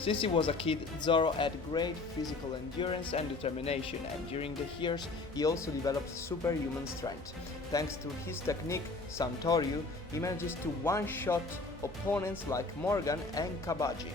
Since he was a kid, Zoro had great physical endurance and determination, and during the years he also developed superhuman strength. Thanks to his technique, Santoryu, he manages to one-shot opponents like Morgan and Kabaji.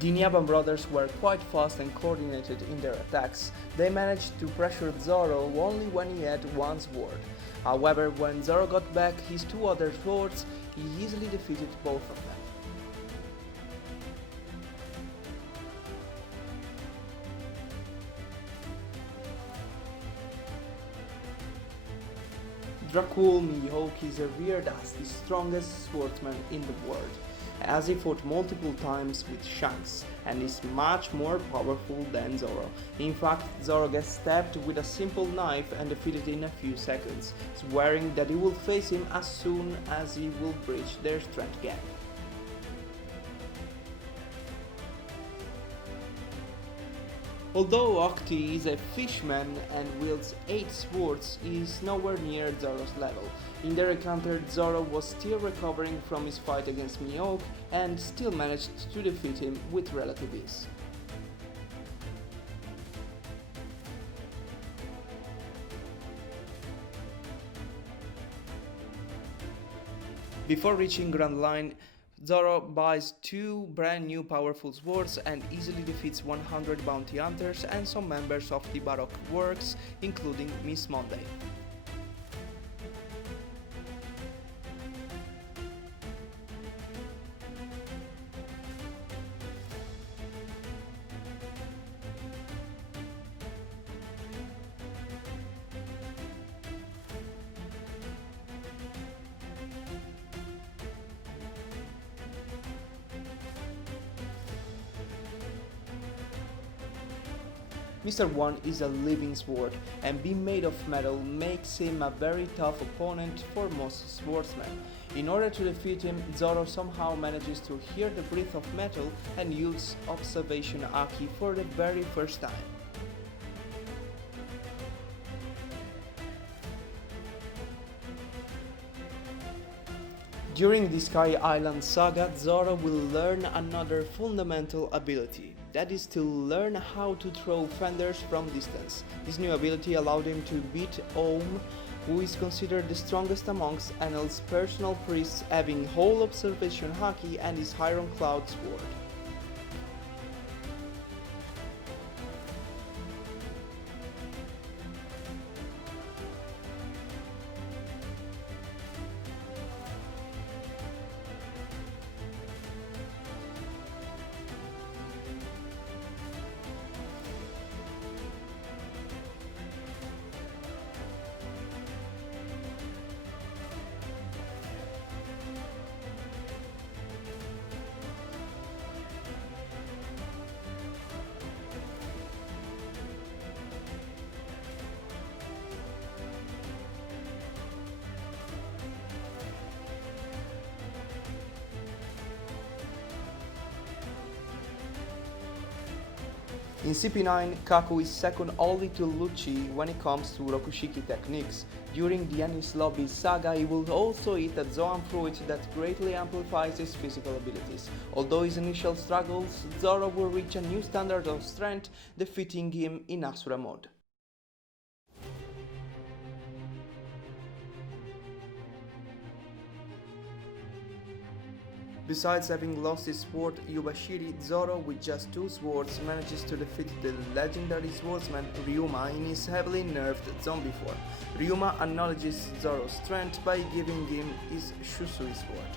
The Nyaban brothers were quite fast and coordinated in their attacks. They managed to pressure Zoro only when he had one sword. However, when Zoro got back his two other swords, he easily defeated both of them. Dracul Mihawk is revered as the strongest swordsman in the world, as he fought multiple times with Shanks, and is much more powerful than Zoro. In fact, Zoro gets stabbed with a simple knife and defeated in a few seconds, swearing that he will face him as soon as he will bridge their strength gap. Although Octi is a fishman and wields 8 swords, he is nowhere near Zoro's level. In their encounter, Zoro was still recovering from his fight against Mihawk and still managed to defeat him with relative ease. Before reaching Grand Line, Zoro buys 2 brand new powerful swords and easily defeats 100 bounty hunters and some members of the Baroque works, including Miss Monday. Mr. One is a living sword, and being made of metal makes him a very tough opponent for most swordsmen. In order to defeat him, Zoro somehow manages to hear the breath of metal and use Observation Haki for the very first time. During the Sky Island saga, Zoro will learn another fundamental ability. That is to learn how to throw fenders from distance. This new ability allowed him to beat Ohm, who is considered the strongest amongst Enel's personal priests, having whole Observation Haki and his Ironclad sword. In CP9, Kaku is second only to Lucci when it comes to Rokushiki techniques. During the Enies Lobby saga, he will also eat a Zoan fruit that greatly amplifies his physical abilities. Although his initial struggles, Zoro will reach a new standard of strength, defeating him in Asura mode. Besides having lost his sword Yubashiri, Zoro with just 2 swords manages to defeat the legendary swordsman Ryuma in his heavily nerfed zombie form. Ryuma acknowledges Zoro's strength by giving him his Shusui sword.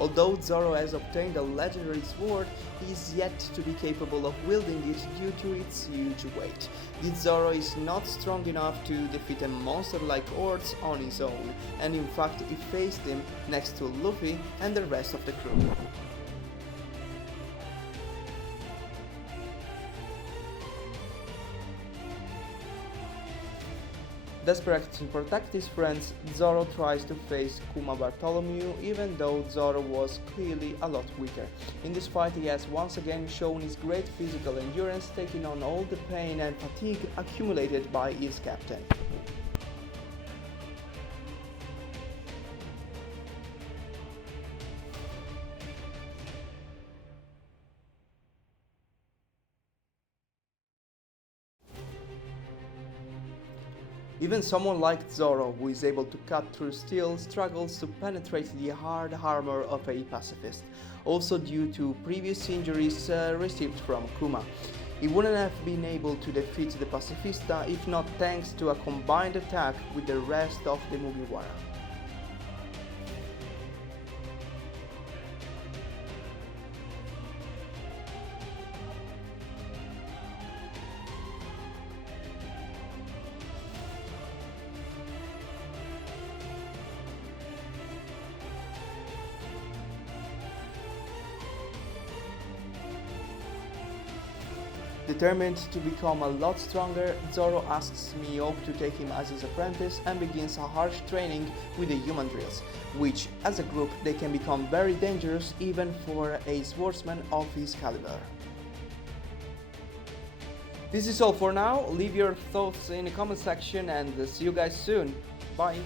Although Zoro has obtained a legendary sword, he is yet to be capable of wielding it due to its huge weight. This Zoro is not strong enough to defeat a monster like Oars on his own, and in fact he faced him next to Luffy and the rest of the crew. Desperate to protect his friends, Zoro tries to face Kuma Bartholomew even though Zoro was clearly a lot weaker. In this fight he has once again shown his great physical endurance, taking on all the pain and fatigue accumulated by his captain. Even someone like Zoro, who is able to cut through steel, struggles to penetrate the hard armor of a pacifist, also due to previous injuries received from Kuma. He wouldn't have been able to defeat the Pacifista if not thanks to a combined attack with the rest of the Mugiwara. Determined to become a lot stronger, Zoro asks Mihawk to take him as his apprentice and begins a harsh training with the human drills, which as a group they can become very dangerous even for a swordsman of his caliber. This is all for now. Leave your thoughts in the comment section and see you guys soon. Bye!